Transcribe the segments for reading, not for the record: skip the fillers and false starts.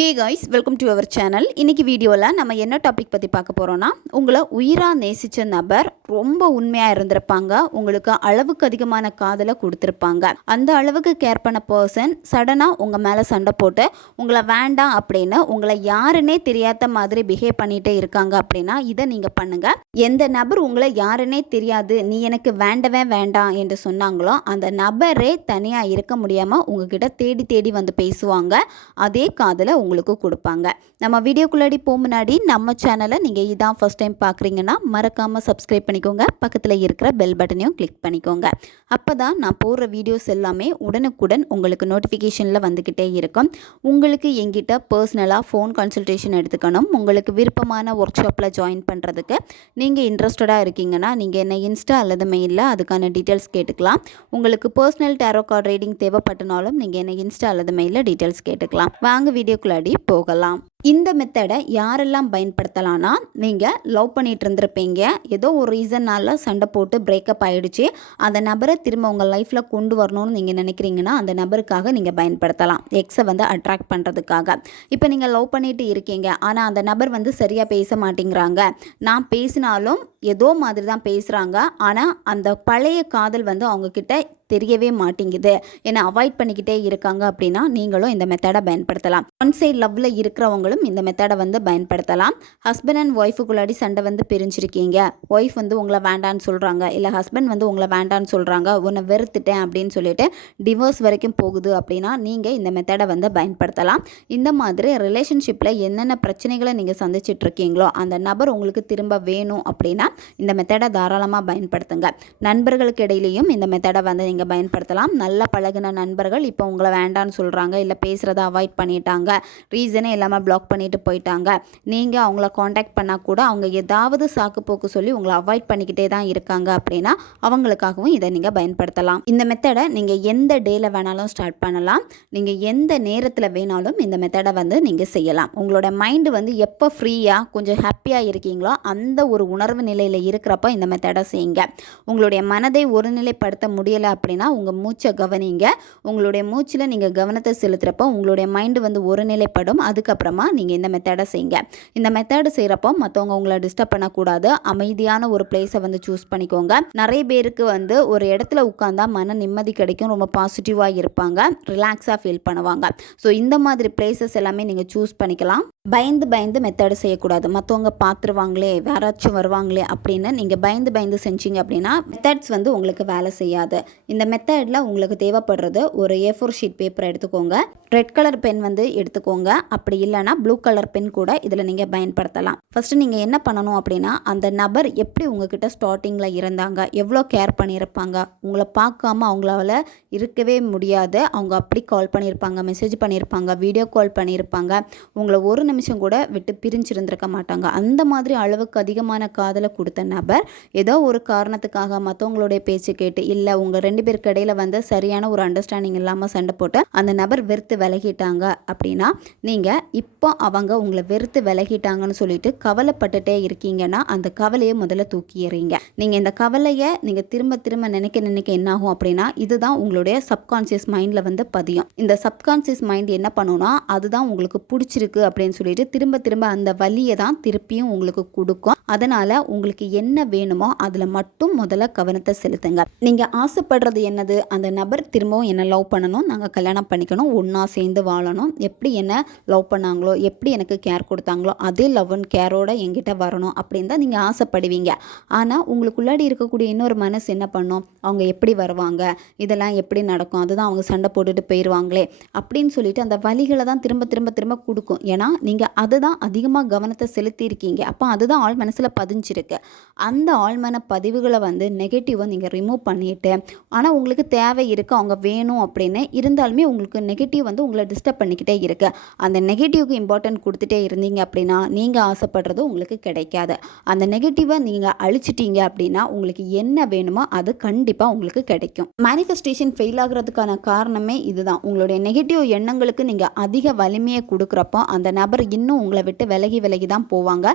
Hey guys, welcome to our channel. இன்றைக்கி வீடியோவில் நம்ம என்ன டாபிக் பற்றி பார்க்க போகிறோன்னா, உங்களை உயிராக நேசித்த நபர் ரொம்ப உண்மையாக இருந்திருப்பாங்க. உங்களுக்கு அளவுக்கு அதிகமான காதலை கொடுத்துருப்பாங்க. அந்த அளவுக்கு கேர் பண்ண பர்சன் சடனாக உங்கள் மேலே சண்டை போட்டு உங்களை வேண்டாம் அப்படின்னு உங்களை யாருன்னே தெரியாத மாதிரி பிஹேவ் பண்ணிகிட்டே இருக்காங்க அப்படின்னா இதை நீங்கள் பண்ணுங்கள். எந்த நபர் உங்களை யாருன்னே தெரியாது, நீ எனக்கு வேண்டவே வேண்டாம் என்று சொன்னாங்களோ அந்த நபரே தனியாக இருக்க முடியாமல் உங்ககிட்ட தேடி தேடி வந்து பேசுவாங்க. அதே காதலை உங்களுக்கு கொடுப்பாங்க. நம்ம வீடியோக்குள்ளாடி முன்னாடி நம்ம சேனலை நீங்கள் இதான் ஃபர்ஸ்ட் டைம் பார்க்குறீங்கன்னா மறக்காமல் சப்ஸ்கிரைப் பண்ணிக்கோங்க. பக்கத்தில் இருக்கிற பெல் பட்டனையும் கிளிக் பண்ணிக்கோங்க. அப்போ தான் நான் போடுற வீடியோஸ் எல்லாமே உடனுக்குடன் உங்களுக்கு நோட்டிஃபிகேஷனில் வந்துக்கிட்டே இருக்கும். உங்களுக்கு எங்கிட்ட பர்சனலாக ஃபோன் கன்சல்டேஷன் எடுத்துக்கணும், உங்களுக்கு விருப்பமான ஒர்க் ஷாப்பில் ஜாயின் பண்ணுறதுக்கு நீங்கள் இன்ட்ரெஸ்டடாக இருக்கீங்கன்னா நீங்கள் என்ன இன்ஸ்டா அல்லது மெயிலில் அதுக்கான டீட்டெயில்ஸ் கேட்டுக்கலாம். உங்களுக்கு பர்சனல் டேரோ கார்டு ரீடிங் தேவைப்பட்டனாலும் நீங்கள் என்ன இன்ஸ்டா அல்லது மெயிலில் டீட்டெயில்ஸ் கேட்டுக்கலாம். வாங்க வீடியோக்குள்ளாடி போகலாம். இந்த மெத்தடை யாரெல்லாம் பயன்படுத்தலாம்னா, நீங்கள் லவ் பண்ணிகிட்டு இருந்திருப்பீங்க, ஏதோ ஒரு ரீசனால் சண்டை போட்டு பிரேக்கப் ஆகிடுச்சு, அந்த நபரை திரும்ப உங்கள் லைஃப்பில் கொண்டு வரணும்னு நீங்கள் நினைக்கிறீங்கன்னா அந்த நபருக்காக நீங்கள் பயன்படுத்தலாம். எக்ஸை வந்து அட்ராக்ட் பண்ணுறதுக்காக. இப்போ நீங்கள் லவ் பண்ணிட்டு இருக்கீங்க, ஆனால் அந்த நபர் வந்து சரியாக பேச மாட்டேங்கிறாங்க, நான் பேசினாலும் ஏதோ மாதிரி தான் பேசுகிறாங்க, ஆனால் அந்த பழைய காதல் வந்து அவங்கக்கிட்ட தெரியவே மாட்டேங்குது, என்னை அவாய்ட் பண்ணிக்கிட்டே இருக்காங்க அப்படின்னா நீங்களும் இந்த மெத்தடை பயன்படுத்தலாம். ஒன் சைட் லவ்வில் இருக்கிறவங்களும் இந்த மெத்தடை வந்து பயன்படுத்தலாம். ஹஸ்பண்ட் அண்ட் ஒய்ஃபுக்குள்ளாடி சண்டை வந்து பிரிஞ்சிருக்கீங்க, ஒய்ஃப் வந்து உங்களை வேண்டான்னு சொல்கிறாங்க, இல்லை ஹஸ்பண்ட் வந்து உங்களை வேண்டான்னு சொல்கிறாங்க, உன்னை வெறுத்துட்டேன் அப்படின்னு சொல்லிட்டு டிவோர்ஸ் வரைக்கும் போகுது அப்படின்னா நீங்கள் இந்த மெத்தடை வந்து பயன்படுத்தலாம். இந்த மாதிரி ரிலேஷன்ஷிப்பில் என்னென்ன பிரச்சனைகளை நீங்கள் சந்திச்சிட்ருக்கீங்களோ அந்த நபர் உங்களுக்கு திரும்ப வேணும் அப்படின்னா இந்த மெத்தடை தாராளமாக பயன்படுத்துங்க. நண்பர்களுக்கு இடையிலையும் இந்த மெத்தடை வந்து நீங்கள் பயன்படுத்தலாம். நல்ல பழகின நண்பர்கள் இப்போ உங்களை வேண்டான்னு சொல்கிறாங்க, இல்லை பேசுகிறத அவாய்ட் பண்ணிட்டாங்க, ரீசனே இல்லாமல் பிளாக் பண்ணிட்டு போயிட்டாங்க, நீங்கள் அவங்கள காண்டாக்ட் பண்ணால் கூட அவங்க ஏதாவது சாக்கு போக்கு சொல்லி உங்களை அவாய்ட் பண்ணிக்கிட்டே தான் இருக்காங்க அப்படின்னா அவங்களுக்காகவும் இதை நீங்கள் பயன்படுத்தலாம். இந்த மெத்தடை நீங்கள் எந்த டேயில் வேணாலும் ஸ்டார்ட் பண்ணலாம், நீங்கள் எந்த நேரத்தில் வேணாலும் இந்த மெத்தடை வந்து நீங்கள் செய்யலாம். உங்களோட மைண்டு வந்து எப்போ ஃப்ரீயாக கொஞ்சம் ஹாப்பியாக இருக்கீங்களோ அந்த ஒரு உணர்வு நிலையில் இருக்கிறப்ப இந்த மெத்தடை செய்யுங்க. உங்களுடைய மனதை ஒருநிலைப்படுத்த முடியலை அப்படின்னா உங்கள் மூச்சை கவனிங்க. உங்களுடைய மூச்சில் நீங்கள் கவனத்தை செலுத்துகிறப்போ உங்களுடைய மைண்டு வந்து ஒருநிலைப்படும். அதுக்கப்புறமா நீங்கள் இந்த மெத்தடை செய்யுங்க. இந்த மெத்தடை செய்கிறப்போ மற்றவங்க உங்களை டிஸ்டர்ப் பண்ணக்கூடாது, அமைதியான ஒரு பிளேஸை வந்து சூஸ் பண்ணிக்கோங்க. நிறைய பேருக்கு வந்து ஒரு இடத்துல உட்காந்தா மன நிம்மதி கிடைக்கும், ரொம்ப பாசிட்டிவாக இருப்பாங்க, ரிலாக்ஸாக ஃபீல் பண்ணுவாங்க. ஸோ இந்த மாதிரி பிளேசஸ் எல்லாமே நீங்கள் சூஸ் பண்ணிக்கலாம். பயந்து பயந்து மெத்தடு செய்யக்கூடாது. மற்றவங்க பார்த்துருவாங்களே, யாராச்சும் வருவாங்களே அப்படின்னு நீங்கள் பயந்து பயந்து செஞ்சீங்க அப்படின்னா மெத்தட்ஸ் வந்து உங்களுக்கு வேலை செய்யாது. இந்த மெத்தடில் உங்களுக்கு தேவைப்படுறது ஒரு A4 ஷீட் பேப்பர் எடுத்துக்கோங்க, ரெட் கலர் பென் வந்து எடுத்துக்கோங்க, அப்படி இல்லைனா ப்ளூ கலர் பென் கூட இதில் நீங்கள் பயன்படுத்தலாம். ஃபஸ்ட்டு நீங்கள் என்ன பண்ணணும் அப்படின்னா, அந்த நபர் எப்படி உங்ககிட்ட ஸ்டார்டிங்கில் இருந்தாங்க, எவ்வளோ கேர் பண்ணியிருப்பாங்க, உங்களை பார்க்காம அவங்களால இருக்கவே முடியாது, அவங்க அப்படி கால் பண்ணியிருப்பாங்க, மெசேஜ் பண்ணியிருப்பாங்க, வீடியோ கால் பண்ணியிருப்பாங்க, உங்களை ஒரு நிமிஷம் கூட விட்டு பிரிஞ்சிருந்திருக்க மாட்டாங்க. அந்த மாதிரி அளவுக்கு அதிகமான காதலை கொடுத்த நபர் ஏதோ ஒரு காரணத்துக்காக மற்றவங்களுடைய பேச்சு கேட்டு, இல்லை உங்கள் ரெண்டு பேருக்கு இடையில வந்து சரியான ஒரு அண்டர்ஸ்டாண்டிங் இல்லாமல் சண்டை போட்டு அந்த நபர் வெறுத்து விலகிட்டாங்க அப்படின்னா நீங்கள் இப்போ அவங்க உங்களை வெறுத்து விலகிட்டாங்கன்னு சொல்லிட்டு கவலைப்பட்டுட்டே இருக்கீங்கன்னா அந்த கவலையை முதல்ல தூக்கி எறிங்க. நீங்கள் இந்த கவலையை நீங்கள் திரும்ப திரும்ப நினைக்க என்னாகும் அப்படின்னா இதுதான் உங்களுடைய சப்கான்சியஸ் மைண்டில் வந்து பதியும். இந்த சப்கான்சியஸ் மைண்ட் என்ன பண்ணுன்னா அதுதான் உங்களுக்கு பிடிச்சிருக்கு அப்படின்னு சொல்லிட்டு திரும்ப திரும்ப அந்த வலியை தான் திருப்பியும் உங்களுக்கு கொடுக்கும். அதனால் உங்களுக்கு என்ன வேணுமோ அதில் மட்டும் முதல்ல கவனத்தை செலுத்துங்க. நீங்கள் ஆசைப்படுறது என்னது, அந்த நபர் திரும்பவும் என்ன லவ் பண்ணணும், நாங்கள் கல்யாணம் பண்ணிக்கணும், ஒன்றா சேர்ந்து வாழணும், எப்படி என்ன லவ் பண்ணாங்களோ, எப்படி எனக்கு கேர் கொடுத்தாங்களோ அதே லவ் அண்ட் கேரோட என்கிட்ட வரணும் அப்படின்னு தான் நீங்கள் ஆசைப்படுவீங்க. ஆனால் உங்களுக்குள்ளாடி இருக்கக்கூடிய இன்னொரு மனசு என்ன பண்ணும், அவங்க எப்படி வருவாங்க, இதெல்லாம் எப்படி நடக்கும், அதுதான் அவங்க சண்டை போட்டுட்டு போயிடுவாங்களே அப்படின்னு சொல்லிட்டு அந்த வலிகளை தான் திரும்ப திரும்ப திரும்ப கொடுக்கும். ஏன்னா நீங்கள் அதுதான் அதிகமாக கவனத்தை செலுத்தியிருக்கீங்க. அப்போ அதுதான் ஆள் மனசில் பதிஞ்சிருக்கு. அந்த ஆழ்மன பதிவுகளை வந்து நெகட்டிவாக நீங்கள் ரிமூவ் பண்ணிவிட்டு, ஆனால் உங்களுக்கு தேவை இருக்குது, அவங்க வேணும் அப்படின்னு இருந்தாலுமே உங்களுக்கு நெகட்டிவ் வந்து உங்களை டிஸ்டர்ப் பண்ணிக்கிட்டே இருக்குது. அந்த நெகட்டிவ்க்கு இம்பார்ட்டன்ட் கொடுத்துட்டே இருந்தீங்க அப்படின்னா நீங்கள் ஆசைப்படுறது உங்களுக்கு கிடைக்காது. அந்த நெகட்டிவை நீங்கள் அழிச்சிட்டீங்க அப்படின்னா உங்களுக்கு என்ன வேணுமோ அது கண்டிப்பாக உங்களுக்கு கிடைக்கும். மேனிஃபெஸ்டேஷன் ஃபெயில் ஆகிறதுக்கான காரணமே இதுதான். உங்களுடைய நெகட்டிவ் எண்ணங்களுக்கு நீங்கள் அதிக வலிமையை கொடுக்குறப்போ அந்த நபர் நபர் இன்னும் உங்களை விட்டு விலகி தான் போவாங்க.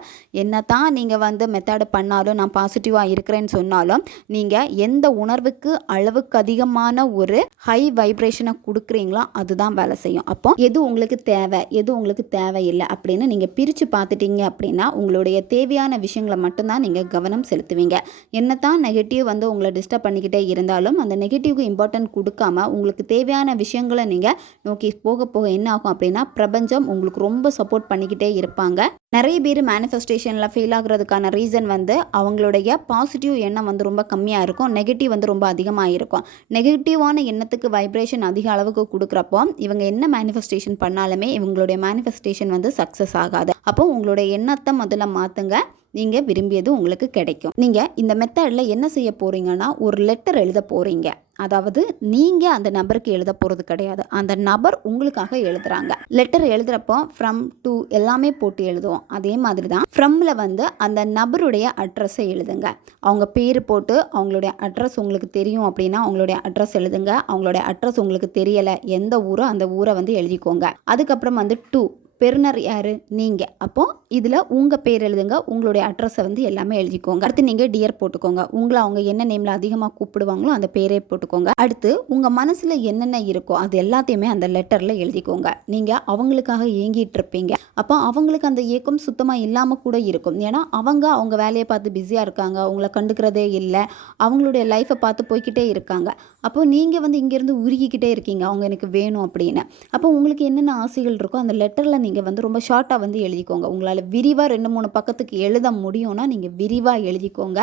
என்ன தான் நீங்கள் வந்து மெத்தடு பண்ணாலும், நான் பாசிட்டிவாக இருக்கிறேன்னு சொன்னாலும், நீங்கள் எந்த உணர்வுக்கு அளவுக்கு அதிகமான ஒரு ஹை வைப்ரேஷனை கொடுக்குறீங்களோ அதுதான் வேலை செய்யும். அப்போ எது உங்களுக்கு தேவை, எது உங்களுக்கு தேவையில்லை அப்படின்னு நீங்கள் பிரித்து பார்த்துட்டீங்க அப்படின்னா உங்களுடைய தேவையான விஷயங்களை மட்டும்தான் நீங்கள் கவனம் செலுத்துவீங்க. என்னதான் நெகட்டிவ் வந்து உங்களை டிஸ்டர்ப் பண்ணிக்கிட்டே இருந்தாலும் அந்த நெகட்டிவ்க்கு இம்பார்ட்டன்ட் கொடுக்காம உங்களுக்கு தேவையான விஷயங்களை நீங்கள் நோக்கி போக போக என்ன ஆகும் அப்படின்னா பிரபஞ்சம் உங்களுக்கு ரொம்ப சப்போர்ட் பண்ணிக்கிட்டே இருப்பாங்க. நிறைய பேர் மேனிஃபெஸ்டேஷனில் ஃபெயில் ஆகுறதுக்கான ரீசன் வந்து அவங்களுடைய பாசிட்டிவ் எண்ணம் வந்து ரொம்ப கம்மியாக இருக்கும், நெகட்டிவ் வந்து ரொம்ப அதிகமாக இருக்கும். நெகட்டிவான எண்ணத்துக்கு வைப்ரேஷன் அதிக அளவுக்கு கொடுக்குறப்போ இவங்க என்ன மேனிஃபெஸ்டேஷன் பண்ணாலுமே இவங்களுடைய மேனிஃபெஸ்டேஷன் வந்து சக்ஸஸ் ஆகாது. அப்போ உங்களுடைய எண்ணத்தை முதல்ல மாற்றுங்க, நீங்கள் விரும்பியது உங்களுக்கு கிடைக்கும். நீங்கள் இந்த மெத்தடில் என்ன செய்ய போகிறீங்கன்னா ஒரு லெட்டர் எழுத போகிறீங்க. அதாவது நீங்கள் அந்த நபருக்கு எழுத போகிறது கிடையாது, அந்த நபர் உங்களுக்காக எழுதுகிறாங்க. லெட்டர் எழுதுகிறப்போ ஃப்ரம் டு எல்லாமே போட்டு எழுதுவோம். அதே மாதிரி தான் ஃப்ரம்மில் வந்து அந்த நபருடைய அட்ரஸை எழுதுங்க. அவங்க பேர் போட்டு அவங்களுடைய அட்ரஸ் உங்களுக்கு தெரியும் அப்படின்னா அவங்களுடைய அட்ரஸ் எழுதுங்க. அவங்களுடைய அட்ரஸ் உங்களுக்கு தெரியலை, எந்த ஊரோ அந்த ஊரை வந்து எழுதிக்கோங்க. அதுக்கப்புறம் வந்து டு பெறுநர் யார், நீங்கள். அப்போது இதில் உங்கள் பேர் எழுதுங்க, உங்களுடைய அட்ரஸை வந்து எல்லாமே எழுதிக்கோங்க. அடுத்து நீங்கள் டியர் போட்டுக்கோங்க, உங்களை அவங்க என்ன நேமில் அதிகமாக கூப்பிடுவாங்களோ அந்த பேரே போட்டுக்கோங்க. அடுத்து உங்கள் மனசில் என்னென்ன இருக்கோ அது எல்லாத்தையுமே அந்த லெட்டரில் எழுதிக்கோங்க. நீங்கள் அவங்களுக்காக ஏங்கிட்டு இருப்பீங்க, அப்போ அவங்களுக்கு அந்த ஏக்கம் சுத்தமாக இல்லாமல் கூட இருக்கும். ஏன்னா அவங்க வேலையை பார்த்து பிஸியாக இருக்காங்க, உங்களை கண்டுக்கிறதே இல்லை, அவங்களுடைய லைஃப்பை பார்த்து போய்கிட்டே இருக்காங்க. அப்போது நீங்கள் வந்து இங்கேருந்து உருகிக்கிட்டே இருக்கீங்க அவங்க எனக்கு வேணும் அப்படின்னு. அப்போ உங்களுக்கு என்னென்ன ஆசைகள் இருக்கோ அந்த லெட்டரில் நீங்கள் வந்து ரொம்ப ஷார்ட்டாக வந்து எழுதிக்கோங்க. உங்களால் விரிவாக 2-3 பக்கத்துக்கு எழுத முடியும்னா நீங்கள் விரிவாக எழுதிக்கோங்க.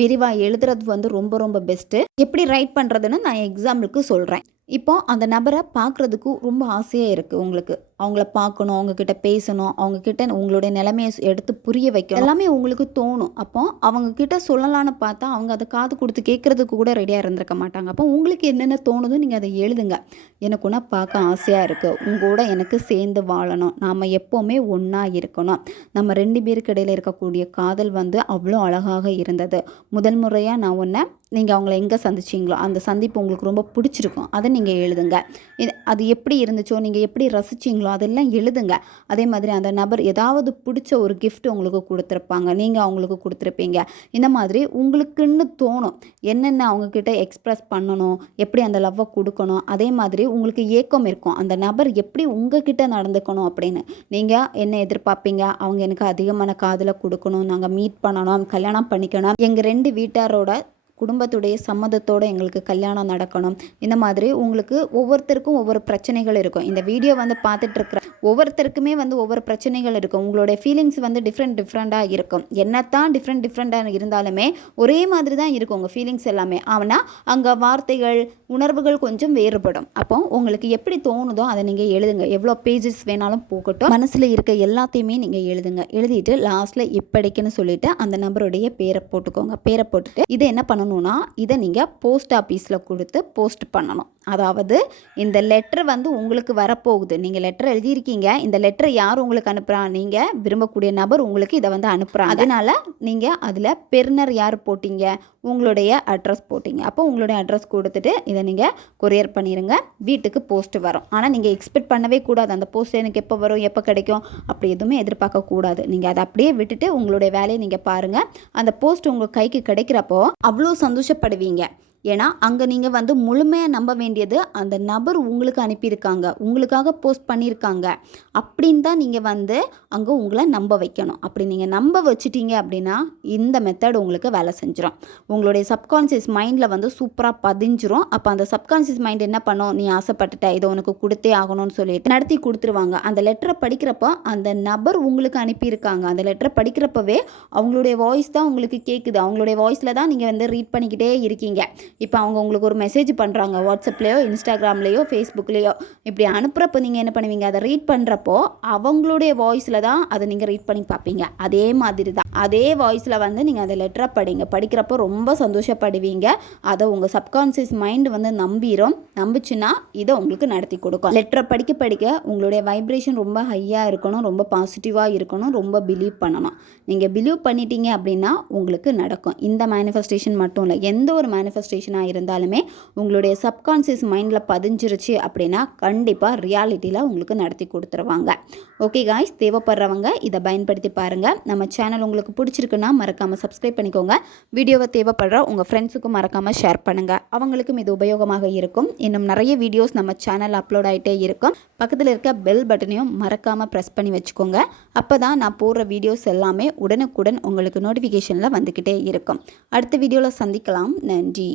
விரிவாக எழுதுறது வந்து ரொம்ப ரொம்ப பெஸ்ட்டு. எப்படி ரைட் பண்ணுறதுன்னு நான் எக்ஸாம்பிளுக்கு சொல்கிறேன். இப்போ அந்த நபரை பார்க்குறதுக்கு ரொம்ப ஆசையாக இருக்குது உங்களுக்கு, அவங்கள பார்க்கணும், அவங்கக்கிட்ட பேசணும், அவங்கக்கிட்ட உங்களுடைய நிலைமையை எடுத்து புரிய வைக்கணும், எல்லாமே உங்களுக்கு தோணும். அப்போ அவங்கக்கிட்ட சொல்லலான்னு பார்த்தா அவங்க அதை காது கொடுத்து கேட்குறதுக்கு கூட ரெடியாக இருந்திருக்க மாட்டாங்க. அப்போ உங்களுக்கு என்னென்ன தோணுதோ நீங்கள் அதை எழுதுங்க. எனக்கு ஒன்றா பார்க்க ஆசையாக இருக்குது, உங்களோட எனக்கு சேர்ந்து வாழணும், நாம் எப்போவுமே ஒன்றா இருக்கணும், நம்ம 2 பேருக்கு இடையில் இருக்கக்கூடிய காதல் வந்து அவ்வளோ அழகாக இருந்தது, முதல் முறையாக நான் ஒன்றை நீங்கள் அவங்கள எங்கே சந்திச்சிங்களோ அந்த சந்திப்பு உங்களுக்கு ரொம்ப பிடிச்சிருக்கும், அதை நீங்கள் எழுதுங்க. அது எப்படி இருந்துச்சோ, நீங்கள் எப்படி ரசிச்சிங்களோ அதெல்லாம் எழுதுங்க. அதே மாதிரி அந்த நபர் ஏதாவது பிடிச்ச ஒரு கிஃப்ட் உங்களுக்கு கொடுத்துருப்பாங்க, நீங்கள் அவங்களுக்கு கொடுத்துருப்பீங்க. இந்த மாதிரி உங்களுக்குன்னு தோணும் என்னென்ன அவங்கக்கிட்ட எக்ஸ்ப்ரெஸ் பண்ணணும், எப்படி அந்த லவ்வை கொடுக்கணும். அதே மாதிரி உங்களுக்கு ஏக்கம் இருக்கும் அந்த நபர் எப்படி உங்ககிட்ட நடந்துக்கணும் அப்படின்னு. நீங்கள் என்ன எதிர்பார்ப்பீங்க, அவங்க எனக்கு அதிகமான காதலை கொடுக்கணும், நாங்கள் மீட் பண்ணணும், கல்யாணம் பண்ணிக்கணும், எங்கள் 2 வீட்டாரோட குடும்பத்துடைய சம்மதத்தோடு எங்களுக்கு கல்யாணம் நடக்கணும். இந்த மாதிரி உங்களுக்கு ஒவ்வொருத்தருக்கும் ஒவ்வொரு பிரச்சனைகள் இருக்கும். இந்த வீடியோ வந்து பார்த்துட்ருக்குற ஒவ்வொருத்தருக்குமே வந்து ஒவ்வொரு பிரச்சனைகள் இருக்கும். உங்களுடைய ஃபீலிங்ஸ் வந்து டிஃப்ரெண்ட்டாக இருக்கும். என்னத்தான் டிஃப்ரெண்ட்டாக இருந்தாலுமே ஒரே மாதிரி தான் இருக்கும் உங்கள் ஃபீலிங்ஸ் எல்லாமே. ஆனால் அங்கே வார்த்தைகள் உணர்வுகள் கொஞ்சம் வேறுபடும். அப்போ உங்களுக்கு எப்படி தோணுதோ அதை நீங்கள் எழுதுங்க. எவ்வளோ பேஜஸ் வேணாலும் போகட்டும், மனசில் இருக்க எல்லாத்தையுமே நீங்கள் எழுதுங்க. எழுதிட்டு லாஸ்ட்டில் இப்படிக்குன்னு சொல்லிவிட்டு அந்த நபருடைய பேரை போட்டுக்கோங்க. பேரை போட்டுட்டு இதை என்ன பண்ணணும், இதை நீங்கள் போஸ்ட் ஆஃபீஸில் கொடுத்து போஸ்ட் பண்ணணும். அதாவது இந்த லெட்டர் வந்து உங்களுக்கு வரப்போகுது, நீங்கள் லெட்டர் எழுதியிருக்கீங்க, இந்த லெட்டர் யார் உங்களுக்கு அனுப்புகிறா, நீங்கள் விரும்பக்கூடிய நபர் உங்களுக்கு இதை வந்து அனுப்புகிறாங்க. அதனால் நீங்கள் அதில் பெறுநர் யார் போட்டிங்க, உங்களுடைய அட்ரஸ் போட்டிங்க. அப்போ உங்களுடைய அட்ரஸ் கொடுத்துட்டு இதை நீங்கள் கொரியர் பண்ணிடுங்க, வீட்டுக்கு போஸ்ட் வரும். ஆனால் நீங்கள் எக்ஸ்பெக்ட் பண்ணவே கூடாது அந்த போஸ்ட் எனக்கு எப்போ வரும், எப்போ கிடைக்கும், அப்படி எதுவுமே எதிர்பார்க்கக்கூடாது. நீங்கள் அதை அப்படியே விட்டுட்டு உங்களுடைய வேலையை நீங்கள் பாருங்கள். அந்த போஸ்ட் உங்கள் கைக்கு கிடைக்கிறப்போ அவ்வளோ சந்தோஷப்படுவீங்க. ஏன்னா அங்கே நீங்கள் வந்து முழுமையாக நம்ப வேண்டியது அந்த நபர் உங்களுக்கு அனுப்பியிருக்காங்க, உங்களுக்காக போஸ்ட் பண்ணியிருக்காங்க அப்படின்னு தான் நீங்கள் வந்து அங்கே உங்களை நம்ப வைக்கணும். அப்படி நீங்கள் நம்ப வச்சுட்டீங்க அப்படின்னா இந்த மெத்தட் உங்களுக்கு வேலை செஞ்சிடும். உங்களுடைய சப்கான்ஷியஸ் மைண்டில் வந்து சூப்பராக பதிஞ்சிரும். அப்போ அந்த சப்கான்ஷியஸ் மைண்ட் என்ன பண்ணும், நீ ஆசைப்பட்டுட்ட இதை உனக்கு கொடுத்தே ஆகணும்னு சொல்லிட்டு நடத்தி கொடுத்துருவாங்க. அந்த லெட்டரை படிக்கிறப்போ அந்த நபர் உங்களுக்கு அனுப்பியிருக்காங்க, அந்த லெட்டரை படிக்கிறப்பவே அவங்களுடைய வாய்ஸ் தான் உங்களுக்கு கேட்குது, அவங்களுடைய வாய்ஸில் தான் நீங்கள் வந்து ரீட் பண்ணிக்கிட்டே இருக்கீங்க. இப்போ அவங்க உங்களுக்கு ஒரு மெசேஜ் பண்ணுறாங்க வாட்ஸ்அப்லேயோ இன்ஸ்டாகிராம்லேயோ ஃபேஸ்புக்லேயோ, இப்படி அனுப்புகிறப்போ நீங்கள் என்ன பண்ணுவீங்க, அதை ரீட் பண்ணுறப்போ அவங்களுடைய வாய்ஸில் தான் அதை நீங்கள் ரீட் பண்ணி பார்ப்பீங்க. அதே மாதிரி தான் அதே வாய்ஸில் வந்து நீங்கள் அதை லெட்டராக படிங்க. படிக்கிறப்போ ரொம்ப சந்தோஷப்படுவீங்க. அதை உங்கள் சப்கான்ஷியஸ் மைண்ட் வந்து நம்பிச்சுன்னா இதை உங்களுக்கு நடத்தி கொடுக்கும். லெட்டரை படிக்க படிக்க உங்களுடைய வைப்ரேஷன் ரொம்ப ஹையாக இருக்கணும், ரொம்ப பாசிட்டிவாக இருக்கணும், ரொம்ப பிலீவ் பண்ணணும். நீங்கள் பிலீவ் பண்ணிட்டீங்க அப்படின்னா உங்களுக்கு நடக்கும். இந்த மேனிஃபெஸ்டேஷன் மட்டும் இல்லை, எந்த ஒரு மேனிஃபெஸ்டேஷனாக இருந்தாலுமே உங்களுடைய சப்கான்ஷியஸ் மைண்டில் பதிஞ்சிருச்சு அப்படின்னா கண்டிப்பாக ரியாலிட்டியில் உங்களுக்கு நடத்தி கொடுத்துருவாங்க. ஓகே காய்ஸ், தேவைப்படுறவங்க இதை பயன்படுத்தி பாருங்கள். நம்ம சேனல் உங்களுக்கு பிடிச்சிருக்குன்னா மறக்காமல் சப்ஸ்கிரைப் பண்ணிக்கோங்க. வீடியோவை தேவைப்படுற உங்கள் ஃப்ரெண்ட்ஸுக்கும் மறக்காமல் ஷேர் பண்ணுங்கள். அவங்களுக்கும் இது உபயோகமாக இருக்கும். இன்னும் நிறைய வீடியோஸ் நம்ம சேனல் அப்லோட் ஆகிட்டே இருக்கும். பக்கத்தில் இருக்க பெல் பட்டனையும் மறக்காமல் ப்ரெஸ் பண்ணி வச்சுக்கோங்க. அப்போ தான் நான் போடுற வீடியோஸ் எல்லாமே உடனுக்குடன் உங்களுக்கு நோட்டிஃபிகேஷனில் வந்துக்கிட்டே இருக்கும். அடுத்த வீடியோவில் சந்திக்கலாம். நன்றி.